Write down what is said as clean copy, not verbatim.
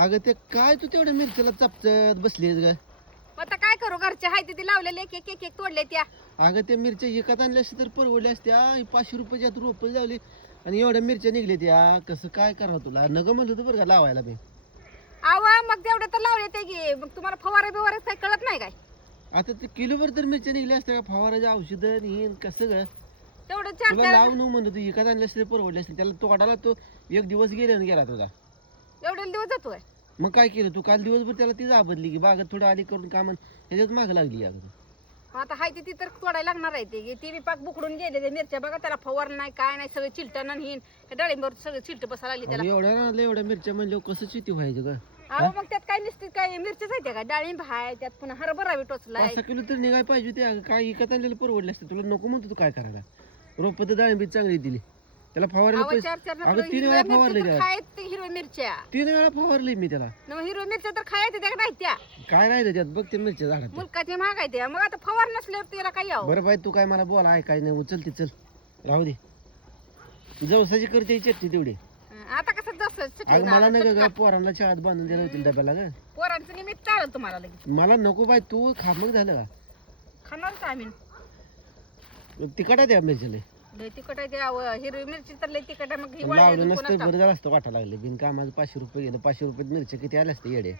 अगं ते काय तू तेवढ्या मिरच्याला चपचत बसलीस ग. आता काय करू, घरचे हाय ते लावलेले एक एक एक एक तोडले त्या. अगं त्या मिरच्या एकात आणल्या असत्या तर परवडल्या असत्या. 500 रुपयाच्यात रोप लावली आणि एवढ्या मिरच्या निघल्या त्या. कसं काय करावं तुला नग म्हणलं होतं बरं का लावायला बी. आवा मग तेवढे तर लावले ते की, मग तुम्हाला फवारे बिवारे काय कळत नाही काय? आता ते किलोभर तर मिरच्या निघल्या असत्या का फवाराचे औषधं आणि कसं ग. तेवढं चार तुला चार लावून म्हणत होती एकात आणल्या असते परवडल्या असते. त्याला तोडाला तो एक दिवस गेला तुझा. एवढे दिवस जातोय. मग काय केलं तू काल दिवसभर त्याला ती आबदली की बागत थोडं आली करून काम त्याच्यात माग लागली अगं. आता हाय ती तर तोडायला लागणार आहे ते. ती बी पाक बुकडून गेलेले मिरच्या बघा, त्याला फवार नाही काय नाही, सगळे चिलटण आणि डाळिंबर सगळे चिलट बसायला लागली त्याला. एवढ्या राहिल्या एवढ्या मिरच्या म्हणल्यावर कसं शेती व्हायचं का. अहो मग त्यात काय नसते, काय मिरच्याच आहे का, डाळिंब हाय त्यात, पुन्हा हरभरा बी टोचलाय. 5 किलो तर निघाय पाहिजे होते अगं. काय विकत आणलेलं परवडले असते तुला. नको म्हणतो तू काय करायला. रोप तर डाळिंबी चांगली दिली त्याला फवारले अहो, चार चार अगं 3 वेळा फवारले त्याला. खायत हिरव्या मिरच्या. 3 वेळा फवारली मी त्याला. न मग हिरव्या मिरच्या तर खायत त्या नाही त्या काय नाही त्याच्यात बघ ते मिरच्या झाडात. मुलकाचे महाग आहे त्या. मग आता फवार नसल्यावर त्याला काय यावं. बरं बाई तू काय मला बोला आहे काय नाही उचलते चल राहू दे. जवसाची करते ही चटणी तेवढी. आता कसं जसं अगं मला नाही का पोरांना शाळेत बांधून दिलं होतील डब्याला ग. पोरांचं निमित्त चालेल तुम्हाला लगेच. मला नको बाई तू खा मग झालं का. खाणारच आम्ही. तिखट आहे त्या मिरच्याला. लय तिखट आहे त्या. हिरवी मिरची तर लय तिखट आहे. मग ही लावलं वाळलेली नसतं कोणाला बरं झालं असतं वाटा लागले बिन कामाचं 500 रुपये गेलं. 500 रुपयात मिरच्या किती आल्या असते येडे.